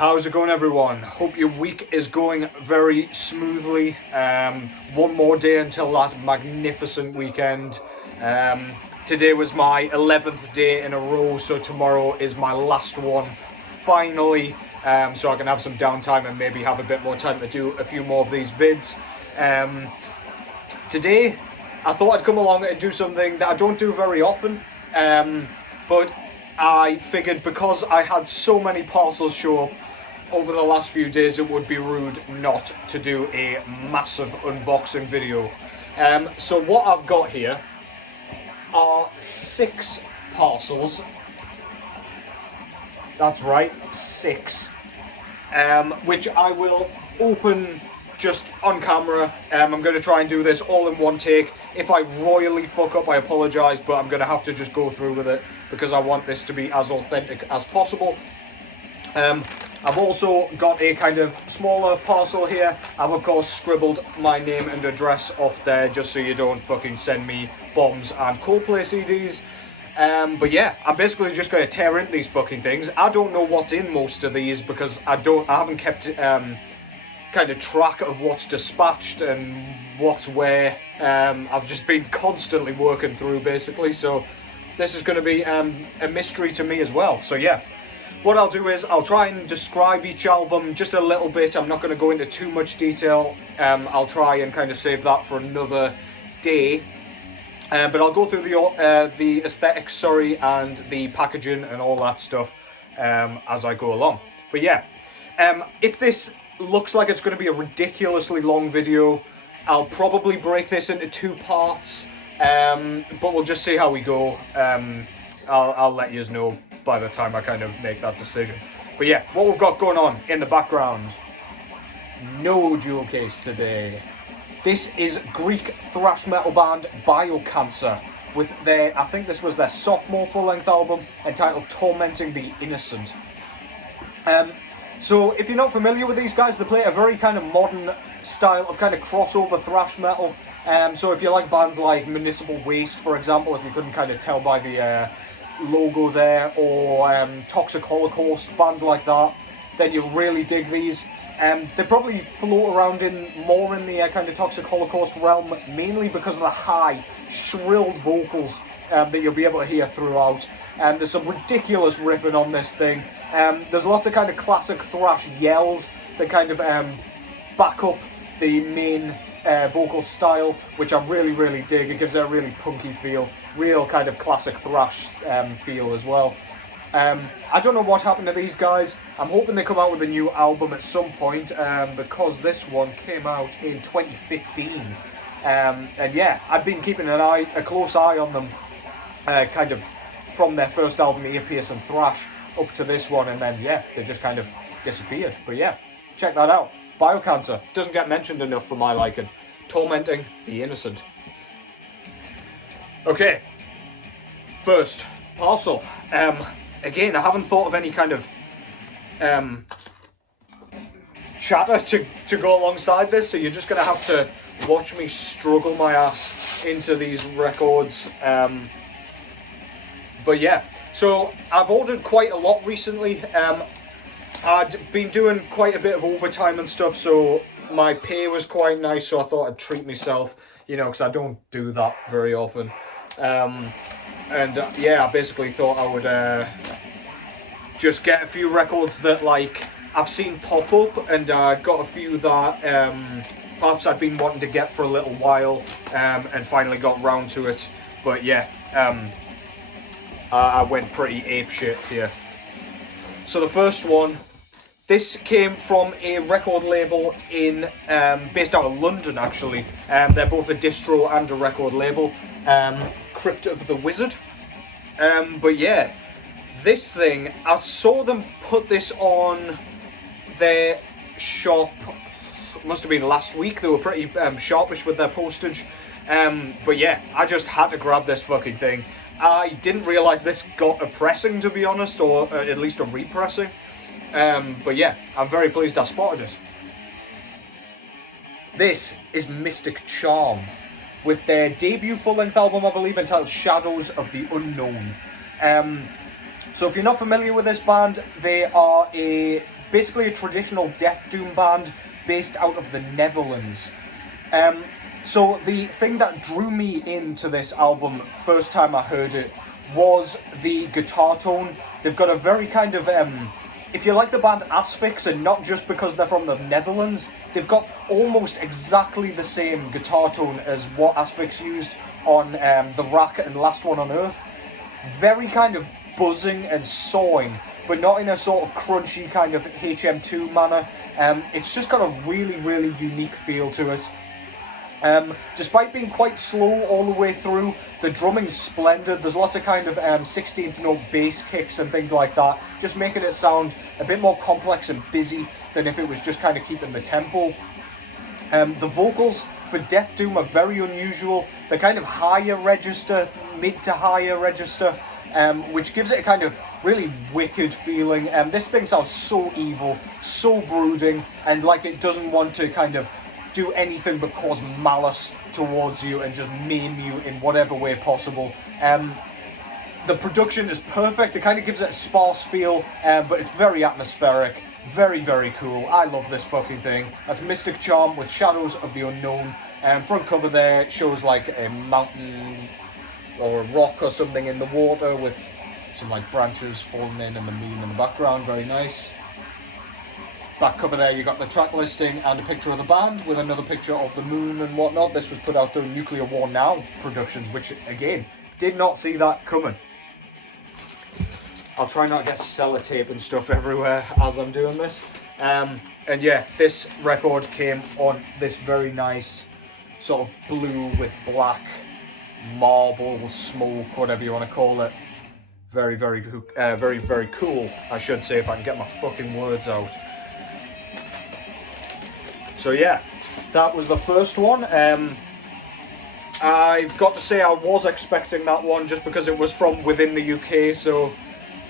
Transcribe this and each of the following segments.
How's it going, everyone? Hope your week is going very smoothly. One more day until that magnificent weekend. Today was my 11th day in a row, so tomorrow is my last one, finally. So I can have some downtime and maybe have a bit more time to do a few more of these vids. Today, I thought I'd come along and do something that I don't do very often, but I figured because I had so many parcels show up over the last few days, it would be rude not to do a massive unboxing video. So what I've got here are 6 parcels. That's right, 6. Which I will open just on camera. I'm going to try and do this all in one take. If I royally fuck up, I apologise, but I'm going to have to just go through with it because I want this to be as authentic as possible. I've also got a kind of smaller parcel here. I've of course scribbled my name and address off there just so you don't fucking send me bombs and Coldplay CDs. But yeah, I'm basically just going to tear into these fucking things. I don't know what's in most of these because I haven't kept kind of track of what's dispatched and what's where. I've just been constantly working through basically, so this is going to be a mystery to me as well. So yeah, what I'll do is I'll try and describe each album just a little bit. I'm not going to go into too much detail. I'll try and kind of save that for another day. But I'll go through the aesthetics, and the packaging and all that stuff as I go along. But yeah, if this looks like it's going to be a ridiculously long video, I'll probably break this into 2 parts. But we'll just see how we go. I'll let you know by the time I kind of make that decision. But yeah, what we've got going on in the background. No jewel case today. This is Greek thrash metal band Biocancer with their, I think this was their sophomore full-length album entitled Tormenting the Innocent. So if you're not familiar with these guys, they play a very kind of modern style of kind of crossover thrash metal. So if you like bands like Municipal Waste, for example, if you couldn't kind of tell by the logo there, or Toxic Holocaust, bands like that, then you'll really dig these. They probably float around more in the kind of Toxic Holocaust realm, mainly because of the high, shrilled vocals that you'll be able to hear throughout. There's some ridiculous riffing on this thing. There's lots of kind of classic thrash yells that kind of back up the main vocal style, which I really, really dig. It gives it a really punky feel, real kind of classic thrash feel as well. I don't know what happened to these guys. I'm hoping they come out with a new album at some point, because this one came out in 2015. And yeah, I've been keeping a close eye on them, kind of from their first album, Ear Pierce and Thrash, up to this one, and then yeah, they just kind of disappeared. But yeah, check that out. Biocancer doesn't get mentioned enough for my liking. Tormenting the Innocent. Okay, first parcel. Again, I haven't thought of any kind of chatter to go alongside this, so you're just going to have to watch me struggle my ass into these records. But yeah, so I've ordered quite a lot recently. I'd been doing quite a bit of overtime and stuff, so my pay was quite nice, so I thought I'd treat myself, you know, because I don't do that very often. Yeah, I basically thought I would just get a few records that, like, I've seen pop up, and I got a few that perhaps I'd been wanting to get for a little while, and finally got round to it. But yeah, I went pretty apeshit here. So the first one, this came from a record label based out of London, actually. They're both a distro and a record label, Crypt of the Wizard. But yeah, this thing, I saw them put this on their shop, must have been last week. They were pretty sharpish with their postage. But yeah, I just had to grab this fucking thing. I didn't realise this got a pressing, to be honest, or at least a repressing. But yeah, I'm very pleased I spotted it. This is Mystic Charm, with their debut full-length album, I believe, entitled Shadows of the Unknown. So if you're not familiar with this band, they are basically a traditional death doom band based out of the Netherlands. So the thing that drew me into this album first time I heard it was the guitar tone. They've got a very kind of, if you like the band Asphyx, and not just because they're from the Netherlands, they've got almost exactly the same guitar tone as what Asphyx used on The Rack and Last One on Earth. Very kind of buzzing and sawing, but not in a sort of crunchy kind of HM2 manner. It's just got a really, really unique feel to it. Despite being quite slow all the way through, the drumming's splendid. There's lots of kind of 16th note bass kicks and things like that, just making it sound a bit more complex and busy than if it was just kind of keeping the tempo. The vocals for Death Doom are very unusual. They're kind of higher register, mid to higher register, which gives it a kind of really wicked feeling. This thing sounds so evil, so brooding, and like it doesn't want to kind of do anything but cause malice towards you and just maim you in whatever way possible. The production is perfect. It kind of gives it a sparse feel, but it's very atmospheric. Very, very cool. I love this fucking thing. That's Mystic Charm with Shadows of the Unknown. Front cover there shows like a mountain or a rock or something in the water with some like branches falling in and the moon in the background. Very nice. Back cover there, you got the track listing and a picture of the band with another picture of the moon and whatnot. This was put out through Nuclear War Now Productions, which again, did not see that coming. I'll try not to get sellotape and stuff everywhere as I'm doing this. And yeah, this record came on this very nice sort of blue with black marble smoke, whatever you want to call it. Very, very cool, I should say, if I can get my fucking words out. So yeah, that was the first one. I've got to say I was expecting that one just because it was from within the UK, so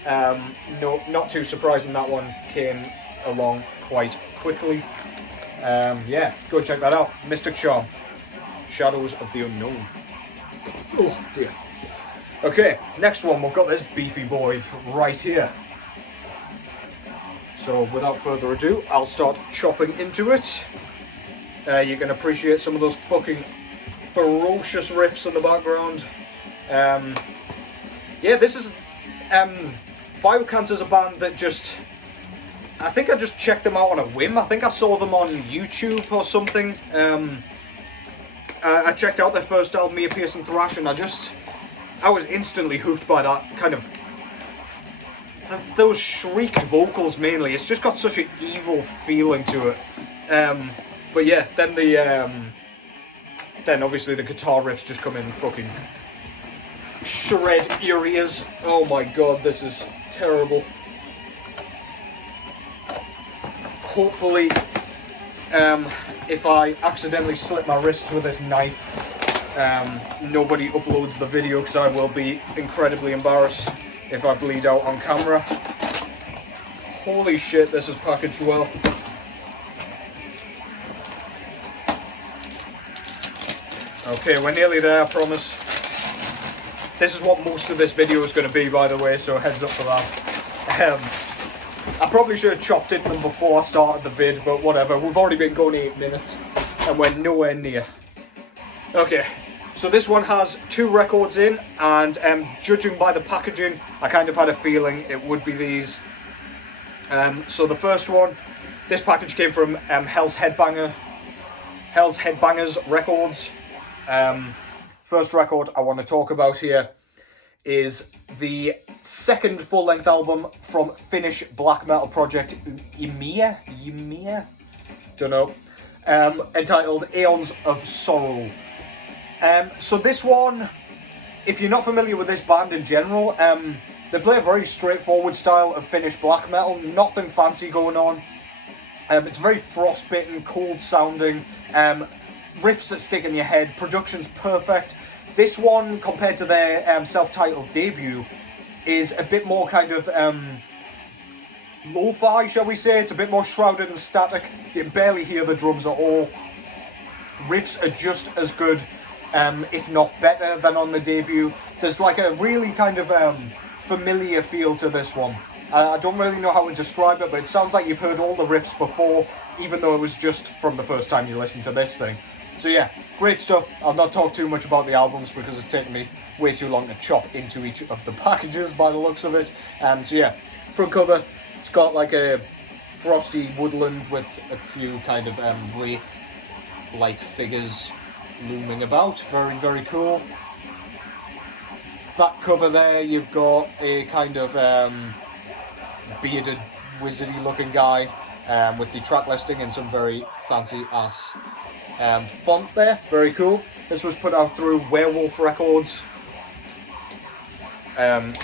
no, not too surprising that one came along quite quickly. Yeah, go check that out. Mystic Charm, Shadows of the Unknown. Oh dear. Okay, next one, we've got this beefy boy right here. So without further ado, I'll start chopping into it. You can appreciate some of those fucking ferocious riffs in the background. Yeah, this is... Biocancer's a band that just... I think I just checked them out on a whim. I think I saw them on YouTube or something. I checked out their first album, Mere Pierce and Thrash, and I was instantly hooked by that kind of... Those shriek vocals mainly. It's just got such an evil feeling to it. But yeah, then then obviously the guitar riffs just come in and fucking shred your ears. Oh my god, this is terrible. Hopefully, if I accidentally slit my wrists with this knife, nobody uploads the video, because I will be incredibly embarrassed if I bleed out on camera. Holy shit, this is packaged well. Okay, we're nearly there, I promise. This is what most of this video is going to be, by the way, so heads up for that. I probably should have chopped into them before I started the vid, but whatever. We've already been going 8 minutes, and we're nowhere near. Okay, so this one has 2 records in, and judging by the packaging, I kind of had a feeling it would be these. So the first one, this package came from Hell's Headbangers Records. First record I want to talk about here is the second full-length album from Finnish black metal project Ymia? Don't know. Entitled Aeons of Sorrow. So this one, if you're not familiar with this band in general, they play a very straightforward style of Finnish black metal, nothing fancy going on. It's very frostbitten, cold sounding, riffs that stick in your head, production's perfect. This one, compared to their self-titled debut, is a bit more kind of lo-fi, shall we say. It's a bit more shrouded and static. You can barely hear the drums at all. Riffs are just as good, if not better, than on the debut. There's like a really kind of familiar feel to this one. I don't really know how to describe it, but it sounds like you've heard all the riffs before, even though it was just from the first time you listened to this thing. So yeah, great stuff. I'll not talk too much about the albums because it's taken me way too long to chop into each of the packages by the looks of it. So yeah, front cover, it's got like a frosty woodland with a few kind of wraith-like figures looming about. Very, very cool. Back cover there, you've got a kind of bearded, wizardy looking guy with the track listing and some very fancy ass font there. Very cool. This was put out through Werewolf Records. And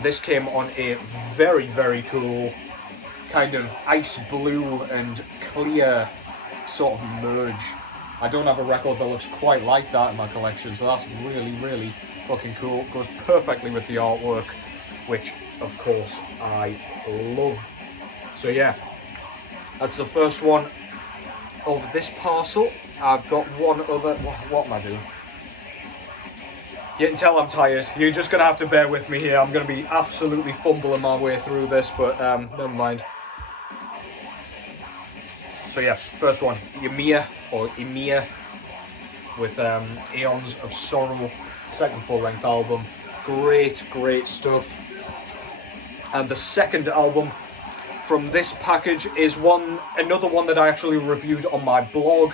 this came on a very, very cool kind of ice blue and clear sort of merge. I don't have a record that looks quite like that in my collection, so that's really, really fucking cool. Goes perfectly with the artwork, which of course I love. So yeah, that's the first one of this parcel. I've got one other. What am I doing? You can tell I'm tired. You're just gonna have to bear with me here. I'm gonna be absolutely fumbling my way through this, but never mind. So yeah, first one, Ymir with Aeons of Sorrow, second full-length album. Great, great stuff. And the second album from this package is another one that I actually reviewed on my blog.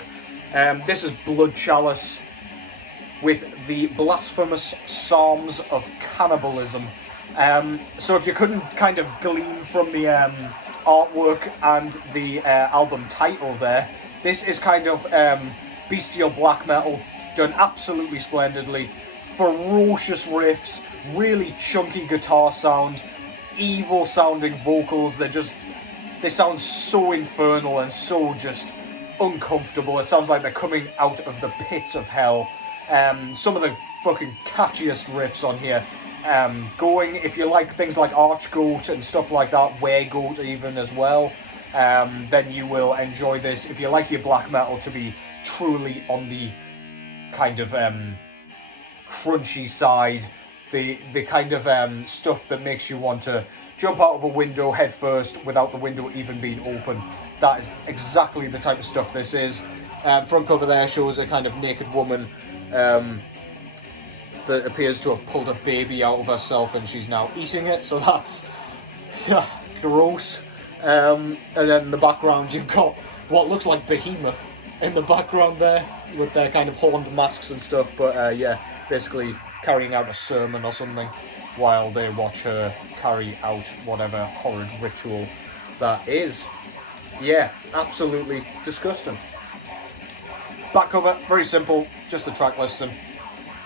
This is Blood Chalice with the Blasphemous Psalms of Cannibalism. So if you couldn't kind of glean from the artwork and the album title there, this is kind of bestial black metal done absolutely splendidly. Ferocious riffs, really chunky guitar sound, evil sounding vocals. They sound so infernal and so just uncomfortable. It sounds like they're coming out of the pits of hell. Some of the fucking catchiest riffs on here. If you like things like Archgoat and stuff like that, Weregoat even as well, then you will enjoy this. If you like your black metal to be truly on the kind of crunchy side, the kind of stuff that makes you want to jump out of a window head first without the window even being open, that is exactly the type of stuff this is. Front cover there shows a kind of naked woman that appears to have pulled a baby out of herself and she's now eating it, so that's gross. And then in the background you've got what looks like Behemoth in the background there with their kind of horned masks and stuff, but yeah, basically carrying out a sermon or something while they watch her carry out whatever horrid ritual that is. Yeah, absolutely disgusting. Back cover, very simple, just the track listing.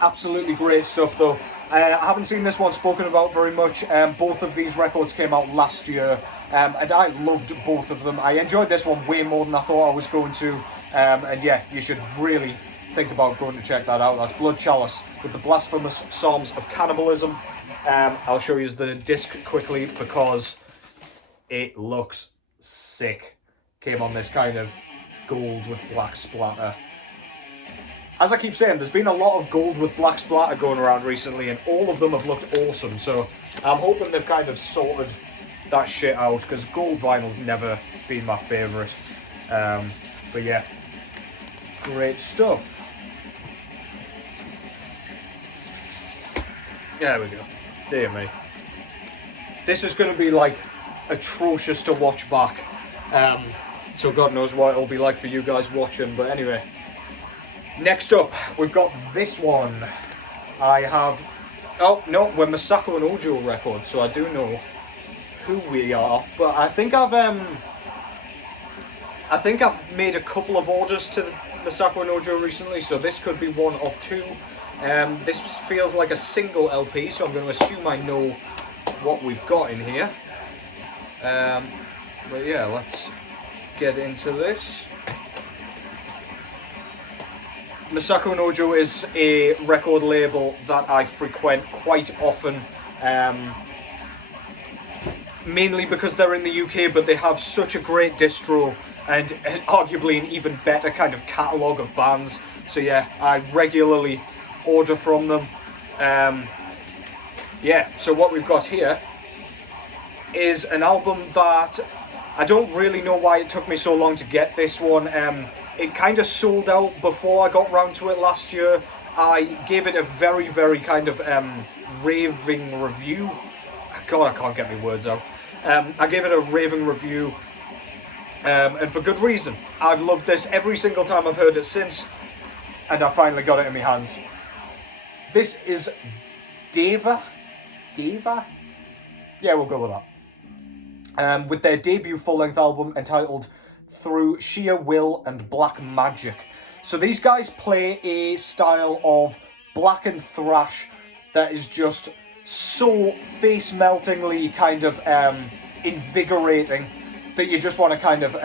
Absolutely great stuff though. I haven't seen this one spoken about very much. Both of these records came out last year, and I loved both of them. I enjoyed this one way more than I thought I was going to, and yeah, you should really think about going to check that out. That's Blood Chalice with the Blasphemous Psalms of Cannibalism. I'll show you the disc quickly because it looks sick. Came on this kind of gold with black splatter. As I keep saying, there's been a lot of gold with black splatter going around recently, and all of them have looked awesome, so I'm hoping they've kind of sorted that shit out, because gold vinyl's never been my favourite. But yeah, great stuff. There we go. Dear me. This is going to be like atrocious to watch back, so God knows what it'll be like for you guys watching, but anyway. Next up, we've got this one. I have... Oh, no, we're Masako and Ojo Records, so I do know who we are. But I think I've made a couple of orders to Masako and Ojo recently, so this could be one of two. This feels like a single LP, so I'm going to assume I know what we've got in here. But yeah, let's get into this. Masako and Ojo is a record label that I frequent quite often, mainly because they're in the UK, but they have such a great distro and arguably an even better kind of catalogue of bands. So yeah, I regularly order from them. yeah, so what we've got here is an album that I don't really know why it took me so long to get this one. It kind of sold out before I got round to it last year. I gave it a very, very kind of raving review. God, I can't get my words out. I gave it a raving review, and for good reason. I've loved this every single time I've heard it since, and I finally got it in my hands. This is Deva? Yeah, we'll go with that. With their debut full-length album entitled Through Sheer Will and Black Magic. So these guys play a style of black and thrash that is just so face-meltingly kind of invigorating that you just want to kind of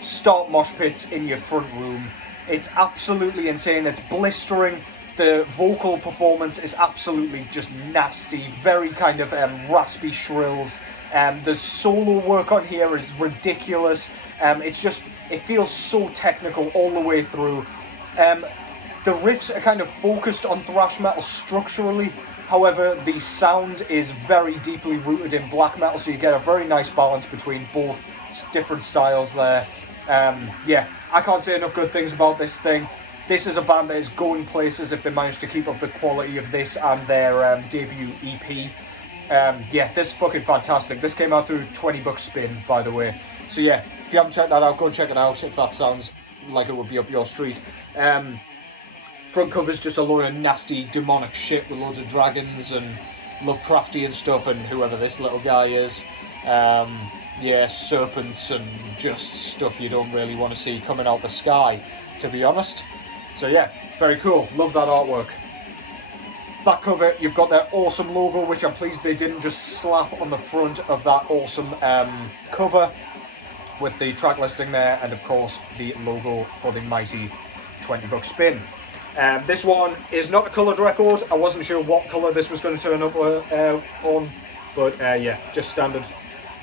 start mosh pits in your front room. It's absolutely insane. It's blistering. The vocal performance is absolutely just nasty. Very kind of raspy shrills. The solo work on here is ridiculous. It feels so technical all the way through. The riffs are kind of focused on thrash metal structurally. However, the sound is very deeply rooted in black metal, so you get a very nice balance between both different styles there. Yeah, I can't say enough good things about this thing. This is a band that is going places if they manage to keep up the quality of this and their debut EP. Yeah, this is fucking fantastic. This came out through $20 Spin, by the way. So yeah, if you haven't checked that out, go and check it out if that sounds like it would be up your street. Front cover's just a load of nasty demonic shit with loads of dragons and Lovecraftian stuff and whoever this little guy is. Yeah, serpents and just stuff you don't really want to see coming out the sky, to be honest. So yeah, very cool. Love that artwork. Back cover, you've got their awesome logo, which I'm pleased they didn't just slap on the front of that awesome cover with the track listing there, and of course the logo for the mighty $20 Spin. This one is not a coloured record. I wasn't sure what colour this was going to turn up on, but yeah, just standard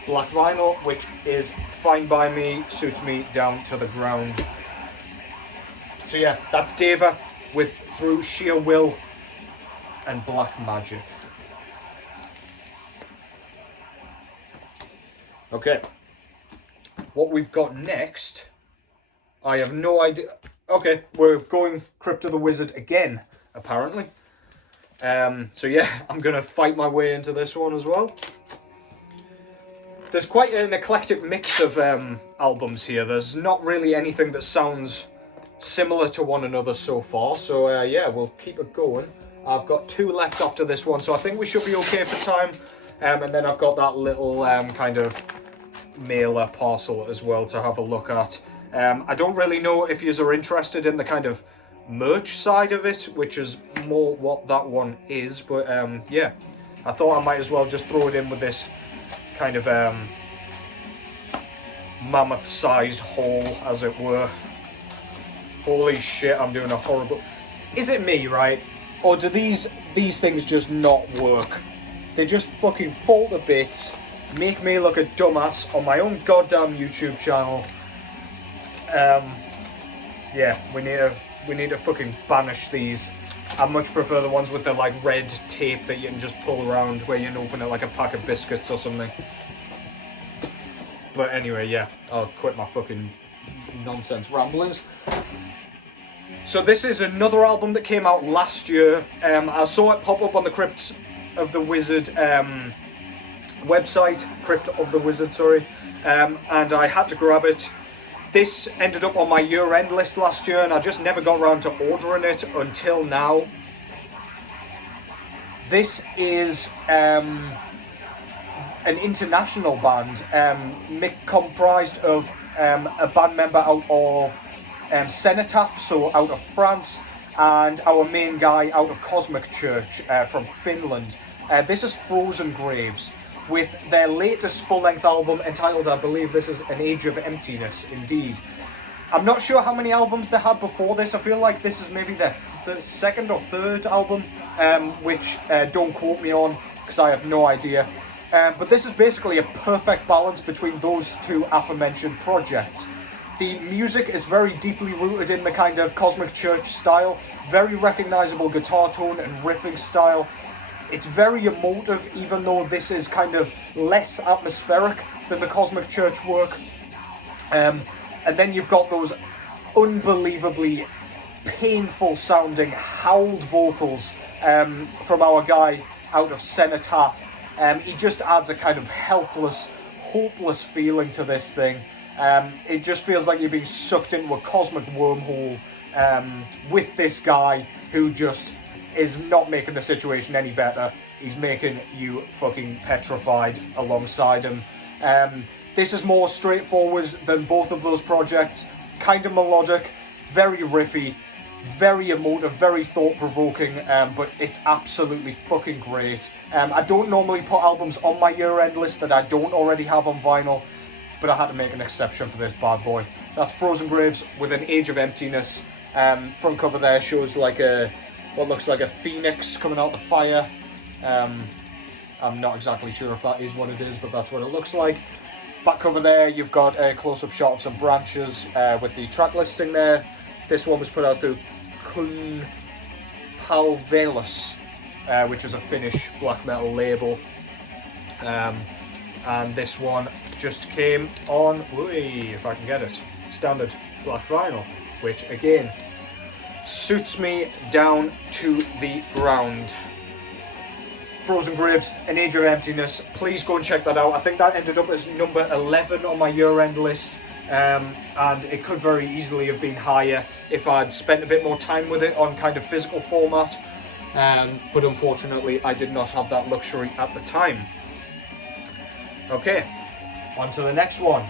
black vinyl, which is fine by me, suits me down to the ground. So yeah, that's Deva with Through Sheer Will and Black Magic. Okay, what we've got next, I have no idea. Okay, we're going Crypt of the Wizard again, apparently. So yeah, I'm going to fight my way into this one as well. There's quite an eclectic mix of albums here. There's not really anything that sounds similar to one another so far. So yeah, we'll keep it going. I've got 2 left after this one, so I think we should be okay for time. And then I've got that little kind of mailer parcel as well to have a look at. I don't really know if you are interested in the kind of merch side of it, which is more what that one is, but yeah, I thought I might as well just throw it in with this kind of mammoth-sized haul, as it were. Holy shit, I'm doing a horrible... Is it me, right? Or do these things just not work? They just fucking fall to bits, make me look a dumbass on my own goddamn YouTube channel. Yeah, we need to fucking banish these. I much prefer the ones with the like red tape that you can just pull around where you can open it like a pack of biscuits or something. But anyway, yeah, I'll quit my fucking nonsense ramblings. So this is another album that came out last year. I saw it pop up on the Crypt of the Wizard website, Crypt of the Wizard, sorry, and I had to grab it. This ended up on my year-end list last year, and I just never got around to ordering it until now. This is an international band, comprised of a band member out of Cenotaph, so out of France, and our main guy out of Cosmic Church from Finland. This is Frozen Graves, with their latest full-length album entitled, I believe this is An Age of Emptiness, indeed. I'm not sure how many albums they had before this. I feel like this is maybe their second or third album, which don't quote me on, because I have no idea. But this is basically a perfect balance between those 2 aforementioned projects. The music is very deeply rooted in the kind of Cosmic Church style, very recognisable guitar tone and riffing style. It's very emotive, even though this is kind of less atmospheric than the Cosmic Church work. And then you've got those unbelievably painful sounding howled vocals from our guy out of Cenotaph. He just adds a kind of helpless, hopeless feeling to this thing. It just feels like you're being sucked into a cosmic wormhole with this guy who just is not making the situation any better. He's making you fucking petrified alongside him. This is more straightforward than both of those projects. Kind of melodic, very riffy, very emotive, very thought-provoking, but it's absolutely fucking great. I don't normally put albums on my year-end list that I don't already have on vinyl, but I had to make an exception for this bad boy. That's Frozen Graves with an Age of Emptiness. Front cover there shows like what looks like a phoenix coming out the fire. I'm not exactly sure if that is what it is, but that's what it looks like. Back cover there, you've got a close-up shot of some branches with the track listing there. This one was put out through Kun Palvelus, which is a Finnish black metal label. And this one just came on, if I can get it, standard black vinyl, which again suits me down to the ground. Frozen Graves, An Age of Emptiness. Please go and check that out. I think that ended up as number 11 on my year-end list. And it could very easily have been higher if I'd spent a bit more time with it on kind of physical format. But unfortunately, I did not have that luxury at the time. Okay, on to the next one.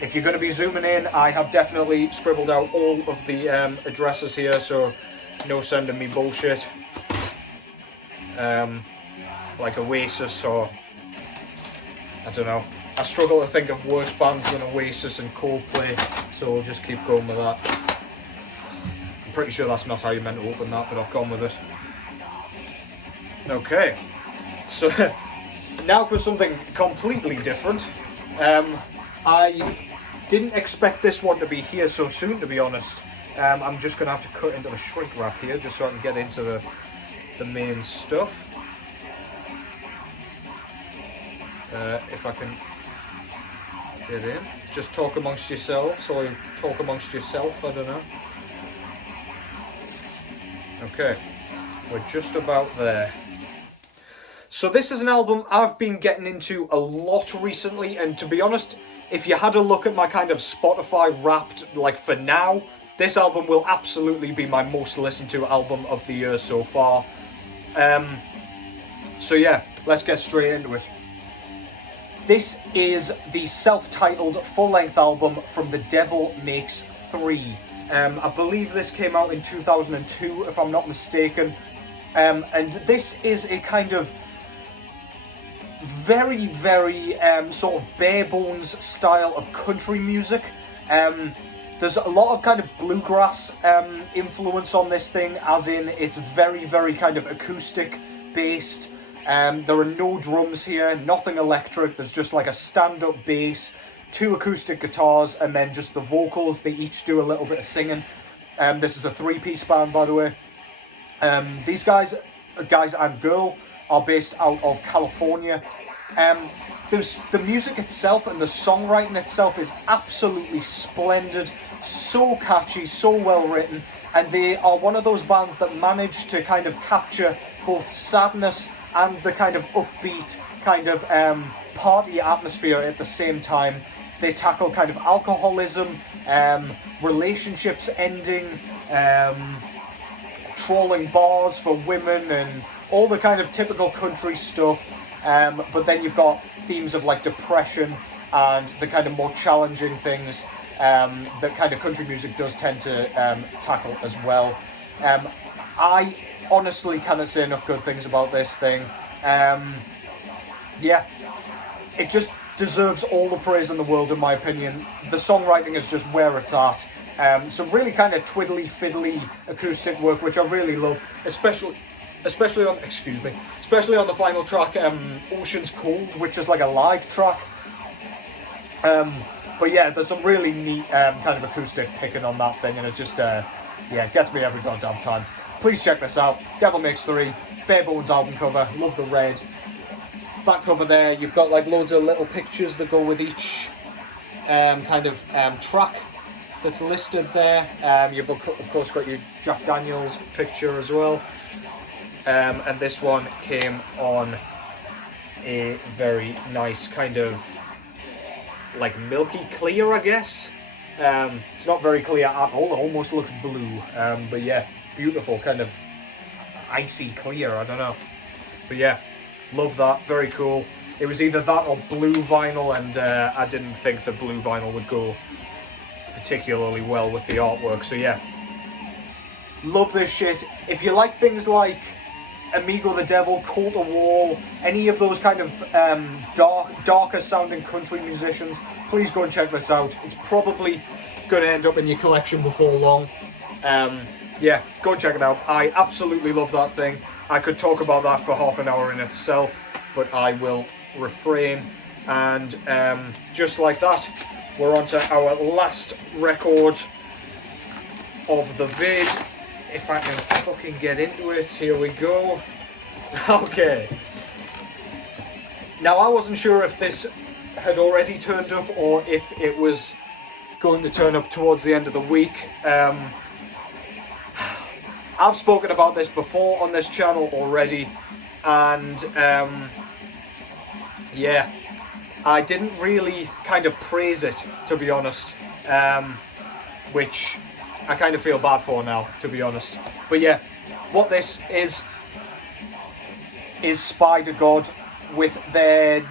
If you're going to be zooming in, I have definitely scribbled out all of the addresses here, so no sending me bullshit. Like Oasis or, I don't know. I struggle to think of worse bands than Oasis and Coldplay, so we'll just keep going with that. I'm pretty sure that's not how you meant to open that, but I've gone with it. Okay, so now for something completely different. I didn't expect this one to be here so soon, to be honest. I'm just going to have to cut into the shrink wrap here, just so I can get into the main stuff. If I can get in. Just talk amongst yourselves, or talk amongst yourself, I don't know. Okay, we're just about there. So this is an album I've been getting into a lot recently, and to be honest, if you had a look at my kind of Spotify Wrapped, like for now, this album will absolutely be my most listened to album of the year so far. So yeah, let's get straight into it. This is the self-titled full-length album from The Devil Makes 3. I believe this came out in 2002, if I'm not mistaken. And this is a kind of very, very sort of bare bones style of country music. There's a lot of kind of bluegrass influence on this thing, as in it's very, very kind of acoustic based. There are no drums here, nothing electric. There's just like a stand-up bass, 2 acoustic guitars, and then just the vocals. They each do a little bit of singing. This is a 3-piece band, by the way. These guys and girl, are based out of California. The music itself and the songwriting itself is absolutely splendid, so catchy, so well written, and they are one of those bands that manage to kind of capture both sadness and the kind of upbeat kind of party atmosphere at the same time. They tackle kind of alcoholism, relationships ending, trolling bars for women, and all the kind of typical country stuff. But then you've got themes of like depression and the kind of more challenging things that kind of country music does tend to tackle as well. I honestly cannot say enough good things about this thing. Yeah, it just deserves all the praise in the world, in my opinion. The songwriting is just where it's at. Some really kind of twiddly, fiddly acoustic work, which I really love, especially on the final track, Ocean's Cold, which is like a live track. But yeah, there's some really neat kind of acoustic picking on that thing, and it just gets me every goddamn time. Please check this out. Devil Makes 3, Bare Bones album cover. Love the red. Back cover there, you've got like loads of little pictures that go with each track that's listed there. You've of course got your Jack Daniels picture as well. And this one came on a very nice kind of like milky clear, I guess. It's not very clear at all, it almost looks blue. But yeah, beautiful, kind of icy clear, I don't know. But yeah, love that, very cool. It was either that or blue vinyl, and I didn't think the blue vinyl would go particularly well with the artwork, so yeah. Love this shit. If you like things like Amigo the Devil, Cold to Wall, any of those kind of darker sounding country musicians, please go and check this out. It's probably going to end up in your collection before long. Yeah, go and check it out. I absolutely love that thing. I could talk about that for half an hour in itself, but I will refrain. And just like that, we're on to our last record of the vid. If I can fucking get into it, here we go. Okay. Now, I wasn't sure if this had already turned up or if it was going to turn up towards the end of the week. I've spoken about this before on this channel already, and yeah, I didn't really kind of praise it, to be honest, which I kind of feel bad for now, to be honest. But yeah, what this is Spider God with their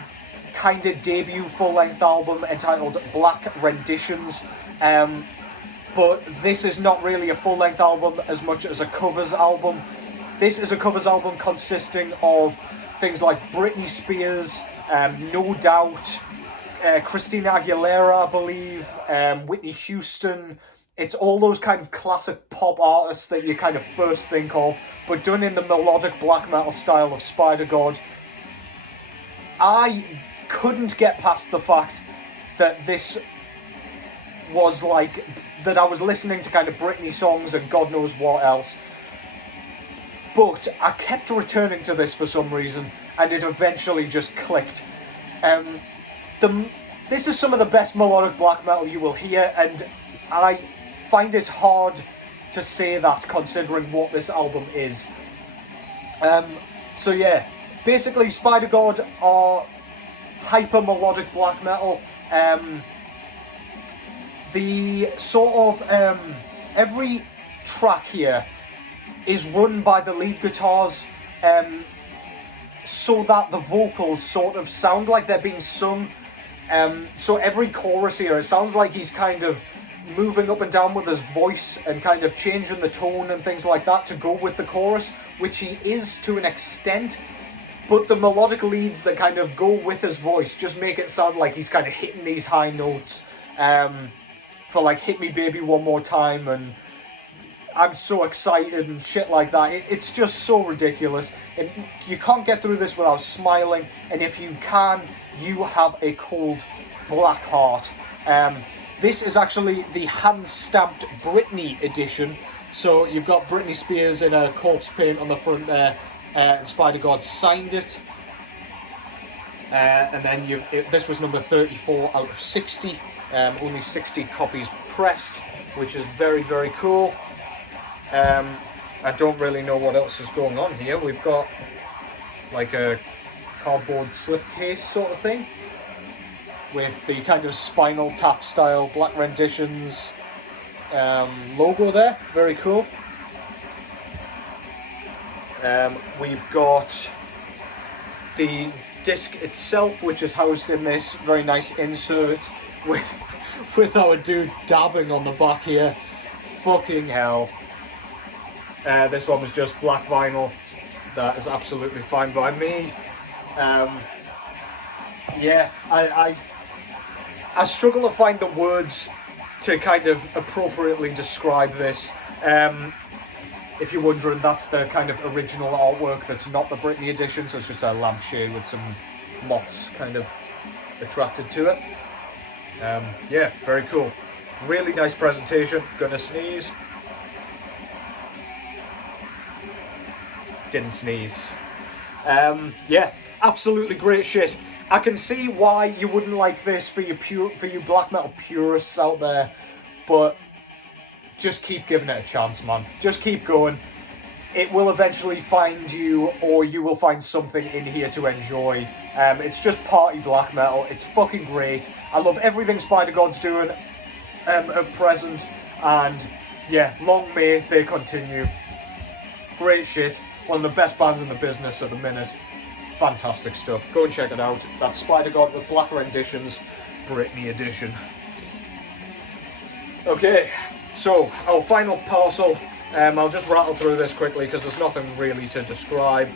kind of debut full-length album entitled Black Renditions. But this is not really a full-length album as much as a covers album. This is a covers album consisting of things like Britney Spears, No Doubt, Christina Aguilera, I believe, Whitney Houston. It's all those kind of classic pop artists that you kind of first think of, but done in the melodic black metal style of Spider God. I couldn't get past the fact that this was like, that I was listening to kind of Britney songs and God knows what else. But I kept returning to this for some reason, and it eventually just clicked. This is some of the best melodic black metal you will hear, and I find it hard to say that considering what this album is. So yeah, basically Spider God are hyper melodic black metal. The sort of every track here is run by the lead guitars, so that the vocals sort of sound like they're being sung. So every chorus here, it sounds like he's kind of moving up and down with his voice and kind of changing the tone and things like that to go with the chorus, which he is to an extent. But the melodic leads that kind of go with his voice just make it sound like he's kind of hitting these high notes. For like Hit Me Baby One More Time and I'm So Excited and shit like that. It's just so ridiculous. And you can't get through this without smiling, and if you can, you have a cold black heart. This is actually the hand-stamped Britney edition. So you've got Britney Spears in a corpse paint on the front there, and Spider God signed it. And then this was number 34 out of 60. Only 60 copies pressed, which is very, very cool. I don't really know what else is going on here. We've got like a cardboard slipcase sort of thing with the kind of Spinal Tap style Black Renditions logo there. Very cool. We've got the disc itself, which is housed in this very nice insert with our dude dabbing on the back here. Fucking hell. This one was just black vinyl. That is absolutely fine by me. Yeah, I struggle to find the words to kind of appropriately describe this. If you're wondering, that's the kind of original artwork that's not the Britney edition, so it's just a lampshade with some moths kind of attracted to it. Yeah, very cool. Really nice presentation. Gonna sneeze. Didn't sneeze. Yeah, absolutely great shit. I can see why you wouldn't like this for you black metal purists out there, but just keep giving it a chance, man. Just keep going. It will eventually find you, or you will find something in here to enjoy. It's just party black metal. It's fucking great. I love everything Spider God's doing at present, and yeah, long may they continue. Great shit. One of the best bands in the business at the minute. Fantastic stuff. Go and check it out. That's Spider God with Black Renditions, Britney Edition. Okay, so our final parcel. I'll just rattle through this quickly because there's nothing really to describe.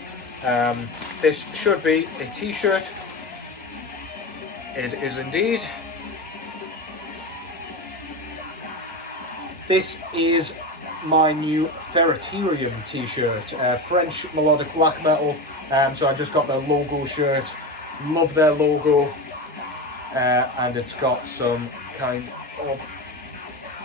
This should be a t-shirt. It is indeed. This is my new Ferretarium t-shirt. French melodic black metal. So I just got their logo shirt. Love their logo. And it's got some kind of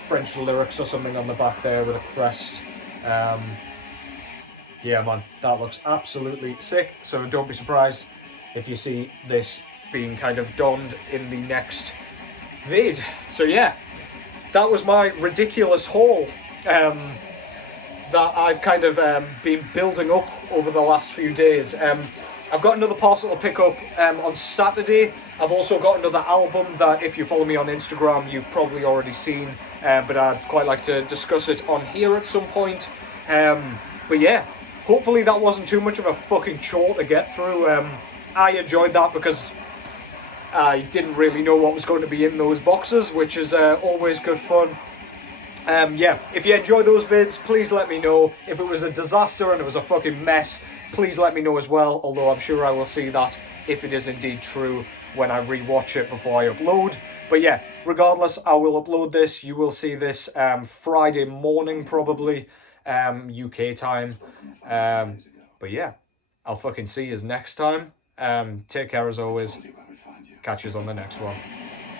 French lyrics or something on the back there with a crest. Yeah, man, that looks absolutely sick. So don't be surprised if you see this being kind of donned in the next vid. So yeah, that was my ridiculous haul that I've kind of been building up over the last few days. I've got another parcel to pick up on Saturday. I've also got another album that, if you follow me on Instagram, you've probably already seen, but I'd quite like to discuss it on here at some point. But yeah, hopefully that wasn't too much of a fucking chore to get through. I enjoyed that because I didn't really know what was going to be in those boxes, which is always good fun. Yeah, if you enjoy those vids, please let me know. If it was a disaster and it was a fucking mess, please let me know as well, although I'm sure I will see that if it is indeed true when I rewatch it before I upload. But yeah, regardless, I will upload this. You will see this Friday morning, probably, UK time. But yeah, I'll fucking see you next time. Take care as always. Catch you on the next one.